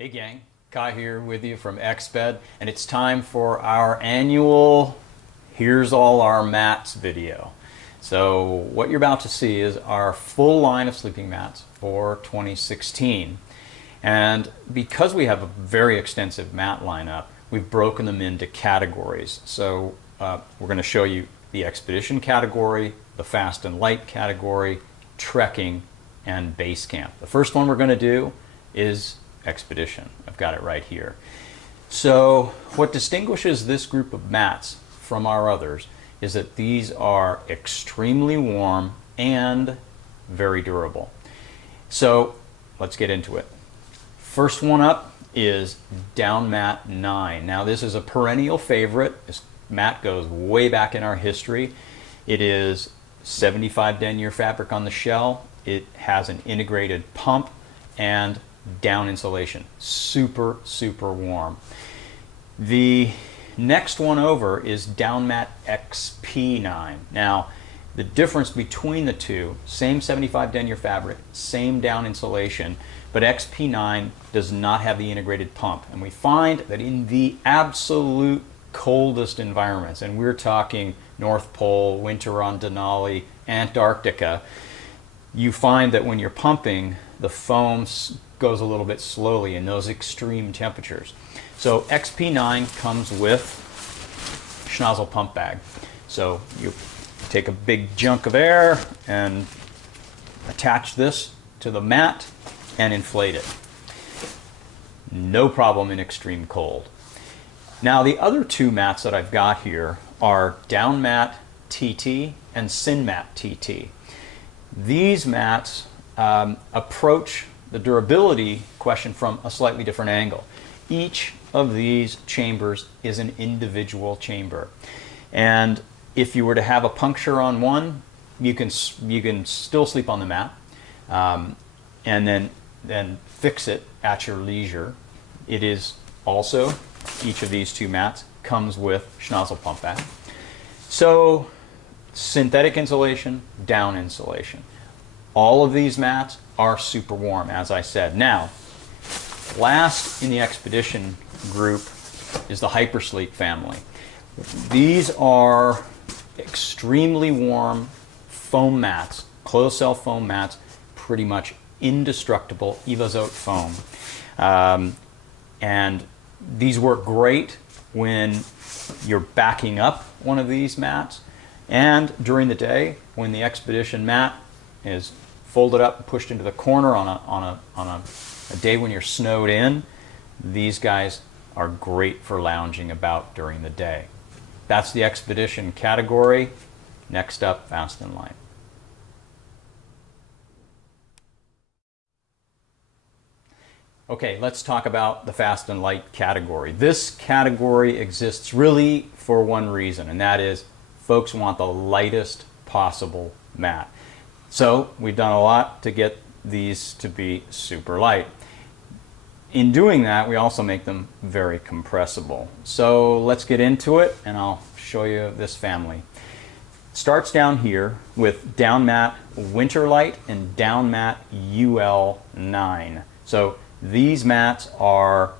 Hey gang, Kai here with you from Exped, and it's time for our annual Here's All Our Mats video. So what you're about to see is our full line of sleeping mats for 2016. And because we have a very extensive mat lineup, we've broken them into categories. So we're going to show you the Expedition category, the Fast and Light category, Trekking, and Base Camp. The first one we're going to do is Expedition. I've got it right here. So what distinguishes this group of mats from our others is that these are extremely warm and very durable. So let's get into it. First one up is Down Mat 9. Now this is a perennial favorite. This mat goes way back in our history. It is 75 denier fabric on the shell. It has an integrated pump and down insulation. Super, super warm. The next one over is Down Mat XP9. Now, the difference between the two, same 75 denier fabric, same down insulation, but XP9 does not have the integrated pump. And we find that in the absolute coldest environments, and we're talking North Pole, winter on Denali, Antarctica, you find that when you're pumping, the foam goes a little bit slowly in those extreme temperatures. So XP9 comes with schnozzle pump bag. So you take a big chunk of air and attach this to the mat and inflate it. No problem in extreme cold. Now the other two mats that I've got here are Down Mat TT and Sin Mat TT. These mats approach the durability question from a slightly different angle. Each of these chambers is an individual chamber, and if you were to have a puncture on one, you can still sleep on the mat and then fix it at your leisure. It is also, each of these two mats comes with schnozzle pump bag. So synthetic insulation, down insulation. All of these mats are super warm, as I said. Now, last in the Expedition group is the Hypersleep family. These are extremely warm foam mats, closed cell foam mats, pretty much indestructible Evazote foam. And these work great when you're backing up one of these mats, and during the day when the Expedition mat is folded up and pushed into the corner on a day when you're snowed in. These guys are great for lounging about during the day. That's the Expedition category. Next up, Fast and Light. Okay, let's talk about the Fast and Light category. This category exists really for one reason, and that is folks want the lightest possible mat. So we've done a lot to get these to be super light. In doing that, we also make them very compressible. So let's get into it, and I'll show you this family. Starts down here with Down Mat Winter Light and Down Mat UL9. So these mats are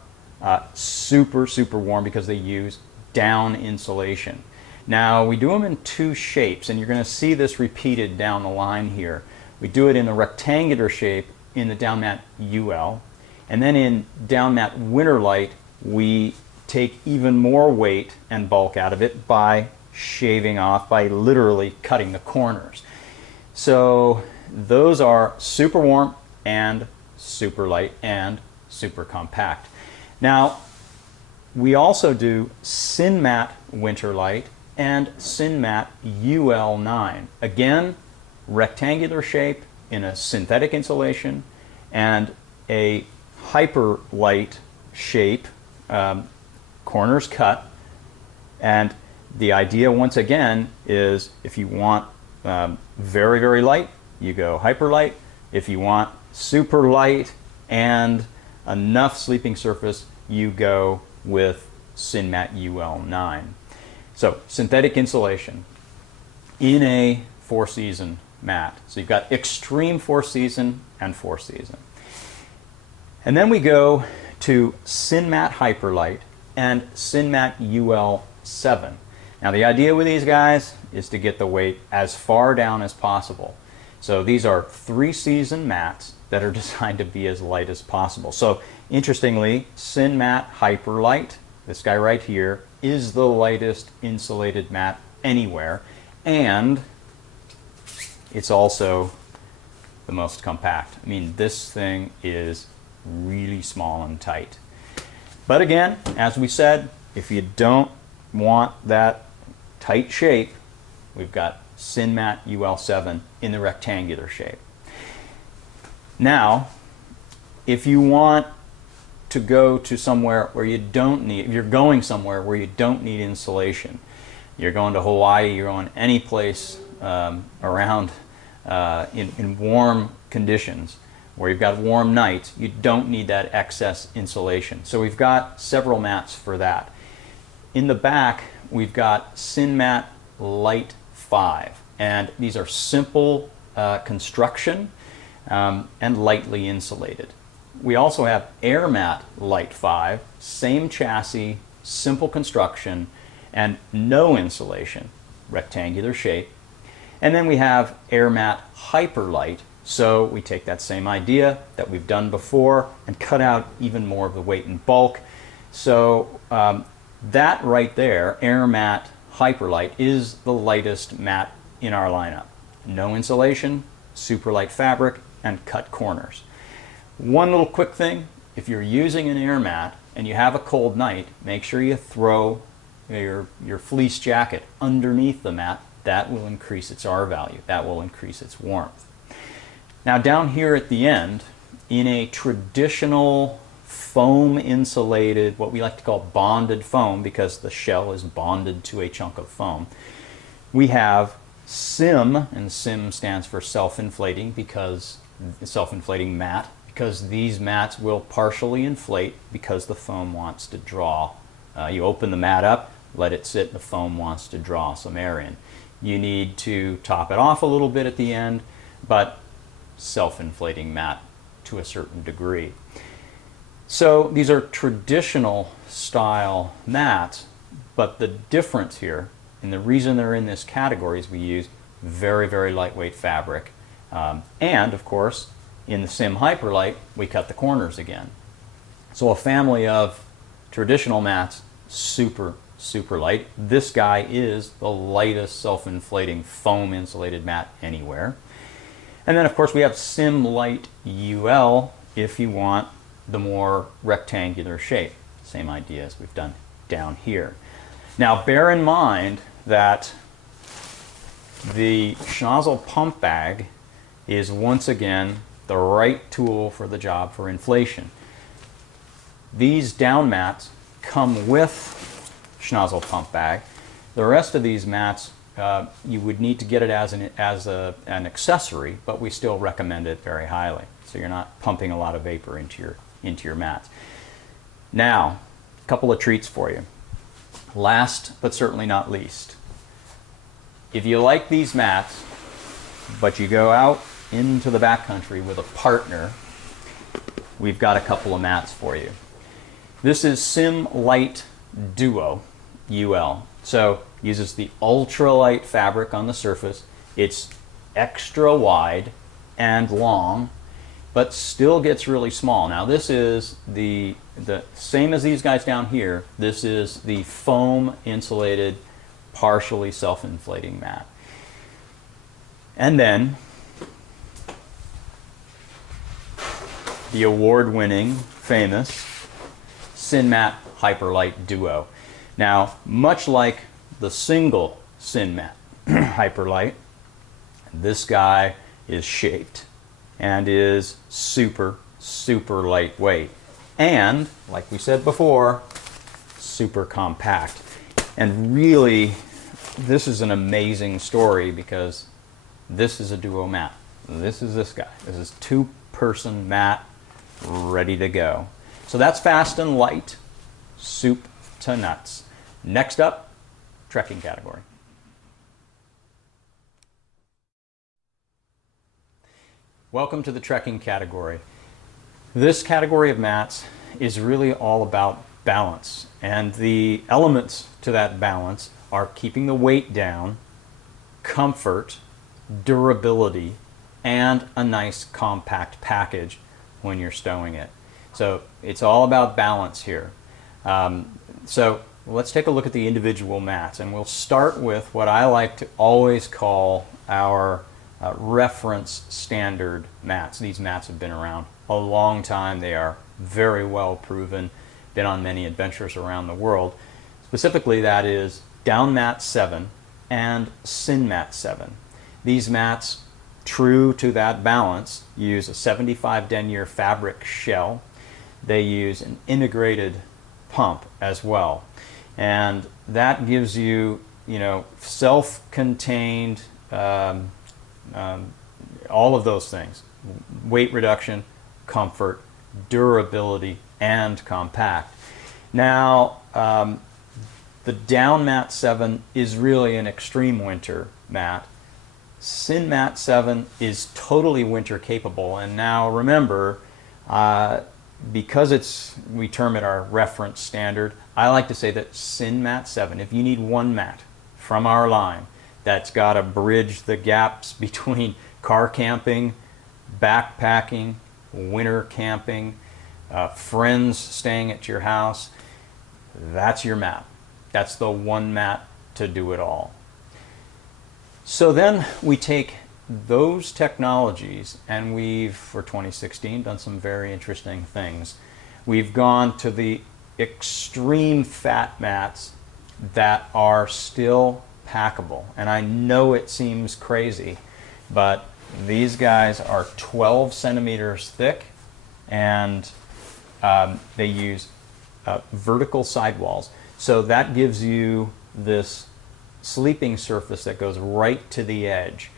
super, super warm because they use down insulation. Now we do them in two shapes, and you're going to see this repeated down the line here. We do it in a rectangular shape in the Down Mat UL, and then in Down Mat Winter Light we take even more weight and bulk out of it by shaving off, by literally cutting the corners. So those are super warm and super light and super compact. Now we also do Sin Mat Winter Light and Sin Mat UL9. Again, rectangular shape in a synthetic insulation and a hyper light shape, corners cut. And the idea, once again, is if you want very, very light, you go hyper light. If you want super light and enough sleeping surface, you go with Sin Mat UL9. So synthetic insulation in a 4-season mat. So you've got extreme 4-season and 4-season. And then we go to Sinmat Hyperlight and Sinmat UL7. Now the idea with these guys is to get the weight as far down as possible. So these are 3-season mats that are designed to be as light as possible. So interestingly, Sinmat Hyperlight, this guy right here, is the lightest insulated mat anywhere, and it's also the most compact. I mean, this thing is really small and tight. But again, as we said, if you don't want that tight shape, we've got Sinmat UL7 in the rectangular shape. Now, if you want to go to somewhere where you don't need, if you're going somewhere where you don't need insulation, you're going to Hawaii, you're going any place around in warm conditions where you've got warm nights, you don't need that excess insulation. So we've got several mats for that. In the back, we've got Sinmat Light 5, and these are simple construction and lightly insulated. We also have AirMat Light 5, same chassis, simple construction, and no insulation, rectangular shape. And then we have AirMat Hyperlight, so we take that same idea that we've done before and cut out even more of the weight and bulk. So that right there, AirMat Hyperlight, is the lightest mat in our lineup. No insulation, super light fabric, and cut corners. One little quick thing, if you're using an air mat and you have a cold night, make sure you throw your fleece jacket underneath the mat. That will increase its R value. That will increase its warmth. Now down here at the end, in a traditional foam insulated, what we like to call bonded foam, because the shell is bonded to a chunk of foam, we have SIM, and SIM stands for self-inflating, because self-inflating mat, because these mats will partially inflate because the foam wants to draw. You open the mat up, let it sit, the foam wants to draw some air in. You need to top it off a little bit at the end, but self-inflating mat to a certain degree. So these are traditional style mats, but the difference here, and the reason they're in this category, is we use very, very lightweight fabric. And of course, in the Sim Hyperlight, we cut the corners again. So a family of traditional mats, super, super light. This guy is the lightest self-inflating foam insulated mat anywhere. And then of course we have Sim Light UL if you want the more rectangular shape. Same idea as we've done down here. Now bear in mind that the schnozzle pump bag is once again the right tool for the job for inflation. These down mats come with schnozzle pump bag. The rest of these mats you would need to get it as an accessory, but we still recommend it very highly. So you're not pumping a lot of vapor into your mats. Now, a couple of treats for you. Last but certainly not least, if you like these mats, but you go out into the backcountry with a partner, we've got a couple of mats for you. This is Sim Light Duo UL. So uses the ultralight fabric on the surface. It's extra wide and long, but still gets really small. Now this is the same as these guys down here. This is the foam insulated, partially self-inflating mat. And then the award-winning, famous Sinmat Hyperlight Duo. Now, much like the single Sinmat Hyperlight, this guy is shaped and is super, super lightweight. And, like we said before, super compact. And really, this is an amazing story because this is a duo mat. This is this guy. This is two-person mat ready to go. So that's fast and light, soup to nuts. Next up, trekking category. Welcome to the trekking category. This category of mats is really all about balance, and the elements to that balance are keeping the weight down, comfort, durability, and a nice compact package when you're stowing it. So it's all about balance here. So let's take a look at the individual mats, and we'll start with what I like to always call our reference standard mats. These mats have been around a long time. They are very well proven, been on many adventures around the world. Specifically, that is Down Mat 7 and Sin Mat 7. These mats, true to that balance, use a 75 denier fabric shell. They use an integrated pump as well, and that gives you, self-contained, all of those things: weight reduction, comfort, durability, and compact. Now, the Down Mat 7 is really an extreme winter mat. Sin Mat 7 is totally winter capable, and now remember, because we term it our reference standard, I like to say that Sin Mat 7, if you need one mat from our line that's got to bridge the gaps between car camping, backpacking, winter camping, friends staying at your house, that's your mat. That's the one mat to do it all. So then we take those technologies, and we've, for 2016, done some very interesting things. We've gone to the extreme fat mats that are still packable. And I know it seems crazy, but these guys are 12 centimeters thick, and they use vertical sidewalls. So that gives you this sleeping surface that goes right to the edge.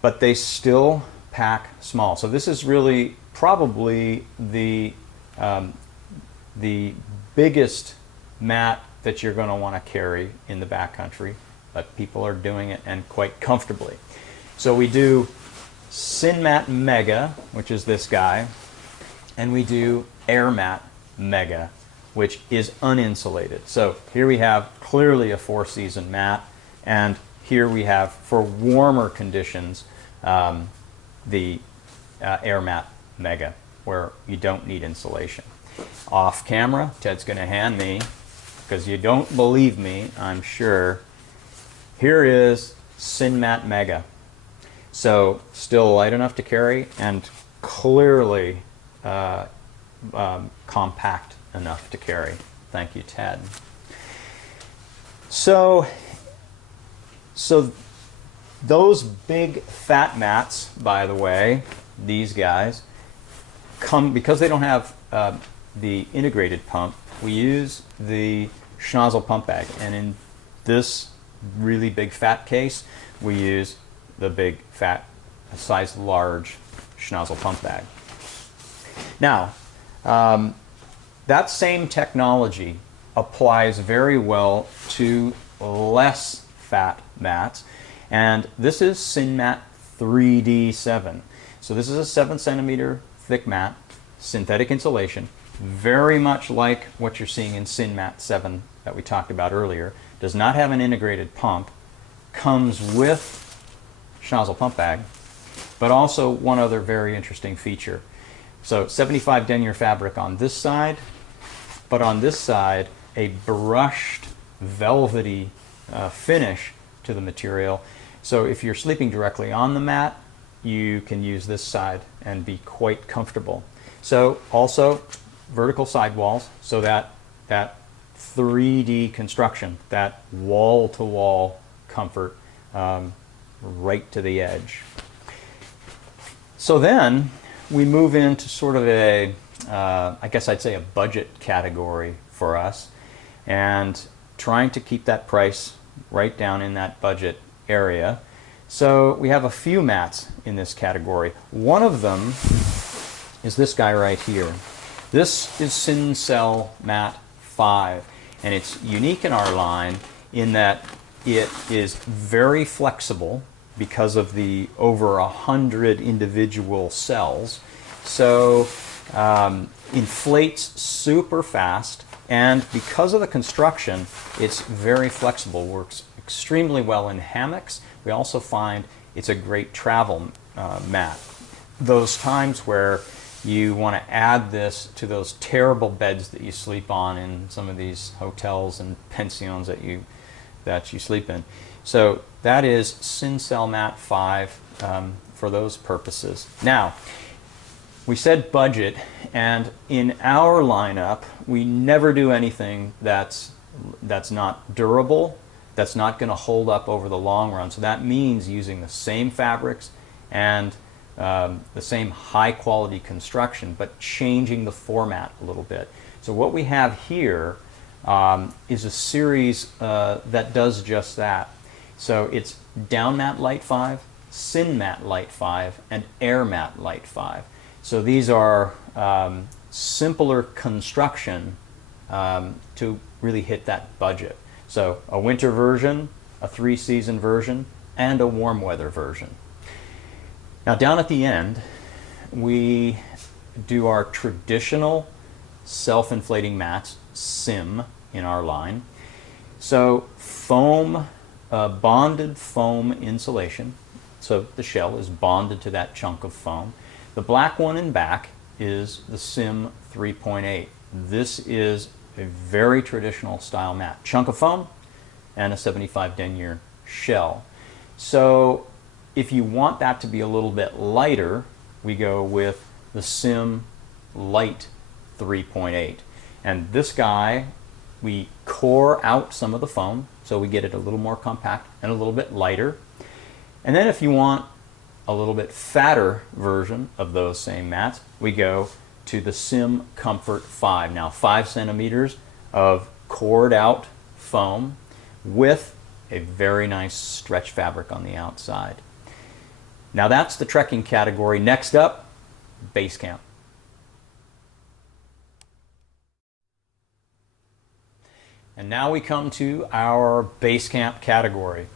But they still pack small. So this is really probably the biggest mat that you're going to want to carry in the backcountry, but people are doing it, and quite comfortably. So we do Sin Mat Mega, which is this guy, and we do Air Mat Mega, which is uninsulated. So here we have clearly a 4-season mat, and here we have, for warmer conditions, the Air Mat Mega, where you don't need insulation. Off camera, Ted's going to hand me, because you don't believe me, I'm sure, here is Sin Mat Mega. So still light enough to carry, and clearly compact enough to carry. Thank you, Ted. So those big fat mats, by the way, these guys, because they don't have the integrated pump, we use the schnozzle pump bag. And in this really big fat case, we use the big fat, size large schnozzle pump bag. Now, that same technology applies very well to less fat mats, and this is Sin Mat 3D7. So this is a 7 centimeter thick mat, synthetic insulation, very much like what you're seeing in Sin Mat 7 that we talked about earlier. Does not have an integrated pump, comes with schnozzle pump bag, but also one other very interesting feature. So 75 denier fabric on this side, but on this side a brushed velvety finish to the material. So if you're sleeping directly on the mat, you can use this side and be quite comfortable. So also vertical sidewalls, so that 3D construction, that wall-to-wall comfort, right to the edge. So then we move into sort of a, I guess I'd say a budget category for us, and trying to keep that price right down in that budget area. So we have a few mats in this category. One of them is this guy right here. This is Sincel Mat 5, and it's unique in our line in that it is very flexible because of the over 100 individual cells. So inflates super fast, and because of the construction, it's very flexible, works extremely well in hammocks. We also find it's a great travel mat. Those times where you want to add this to those terrible beds that you sleep on in some of these hotels and pensions that you sleep in. So that is Sincel Mat 5 for those purposes. Now, we said budget, and in our lineup, we never do anything that's not durable, that's not going to hold up over the long run. So that means using the same fabrics and the same high quality construction, but changing the format a little bit. So what we have here is a series that does just that. So it's Down Mat Light 5, Sin Mat Light 5, and Air Mat Light 5. So these are simpler construction to really hit that budget. So a winter version, a 3-season version, and a warm weather version. Now down at the end, we do our traditional self-inflating mats, SIM, in our line. So foam, bonded foam insulation. So the shell is bonded to that chunk of foam. The black one in back is the SIM 3.8. This is a very traditional style mat. Chunk of foam and a 75 denier shell. So if you want that to be a little bit lighter, we go with the SIM Light 3.8. And this guy, we core out some of the foam so we get it a little more compact and a little bit lighter. And then if you want a little bit fatter version of those same mats, we go to the SIM Comfort 5. Now 5 centimeters of cored out foam with a very nice stretch fabric on the outside. Now that's the trekking category. Next up, base camp. And now we come to our base camp category.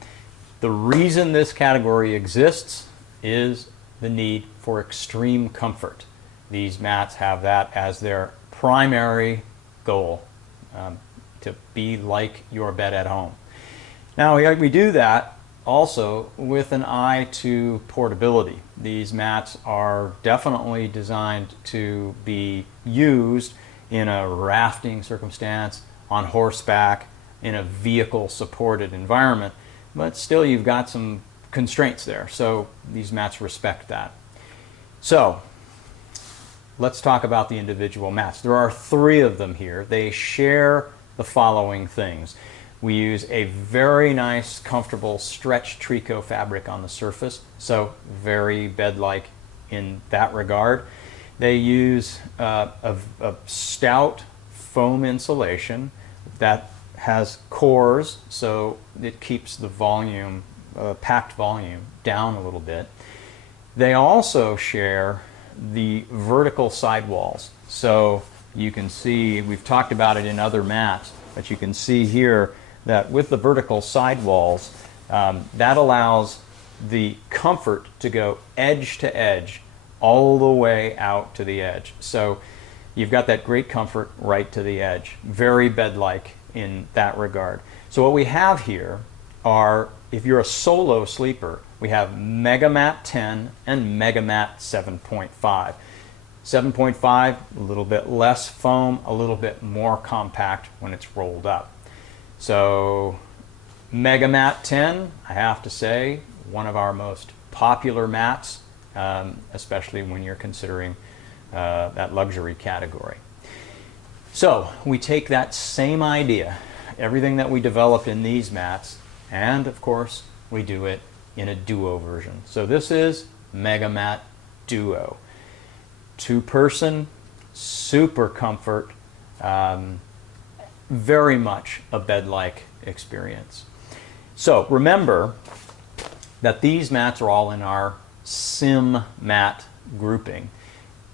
The reason this category exists is the need for extreme comfort. These mats have that as their primary goal, to be like your bed at home. Now we do that also with an eye to portability. These mats are definitely designed to be used in a rafting circumstance, on horseback, in a vehicle supported environment, but still you've got some constraints there. So these mats respect that. So let's talk about the individual mats. There are 3 of them here. They share the following things. We use a very nice, comfortable stretch tricot fabric on the surface, so very bed-like in that regard. They use a stout foam insulation that has cores, so it keeps the volume, packed volume, down a little bit. They also share the vertical sidewalls. So you can see, we've talked about it in other mats, but you can see here that with the vertical sidewalls, that allows the comfort to go edge to edge all the way out to the edge. So you've got that great comfort right to the edge. Very bed-like in that regard. So what we have here are, if you're a solo sleeper, we have Megamat 10 and Megamat 7.5. 7.5, a little bit less foam, a little bit more compact when it's rolled up. So Megamat 10, I have to say, one of our most popular mats, especially when you're considering that luxury category. So we take that same idea, everything that we developed in these mats, and of course we do it in a duo version. So this is Megamat Duo. 2-person, super comfort, very much a bed-like experience. So remember that these mats are all in our SIM mat grouping,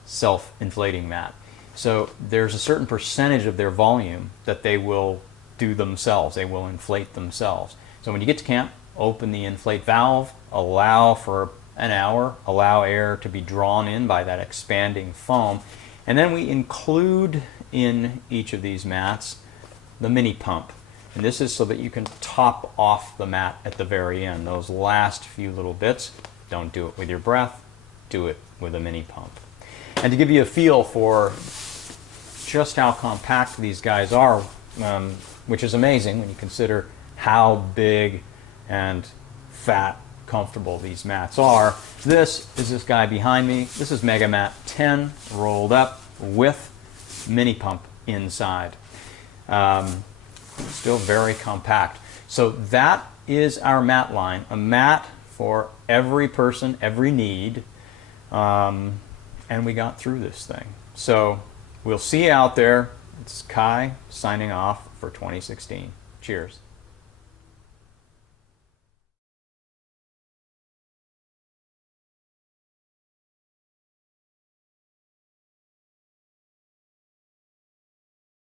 self-inflating mat. So there's a certain percentage of their volume that they will do themselves. They will inflate themselves. So when you get to camp, open the inflate valve, allow for an hour, allow air to be drawn in by that expanding foam, And then we include in each of these mats the mini pump. And this is so that you can top off the mat at the very end. Those last few little bits, don't do it with your breath, do it with a mini pump. And to give you a feel for just how compact these guys are, which is amazing when you consider how big and fat, comfortable these mats are. This is this guy behind me. This is Megamat 10 rolled up with mini pump inside. Still very compact. So that is our mat line, a mat for every person, every need, and we got through this thing. So we'll see you out there. It's Kai signing off for 2016. Cheers.